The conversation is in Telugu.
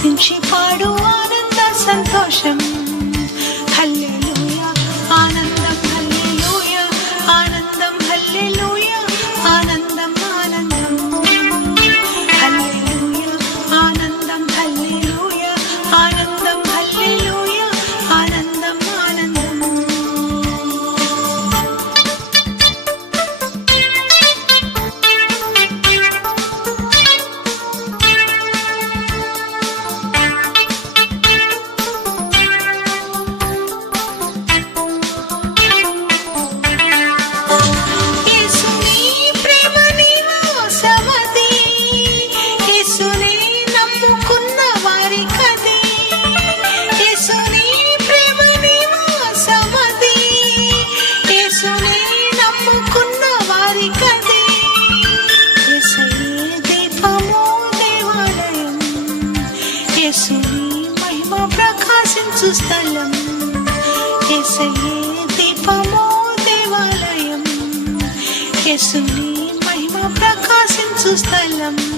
ഹിംഷിപ്പാടു ആനന്ദ സന്തോഷം నివాసు స్థలం. ఎసయే దీపమో దేవాలయం. ఎసుని మహిమ ప్రకాశించు స్థలం.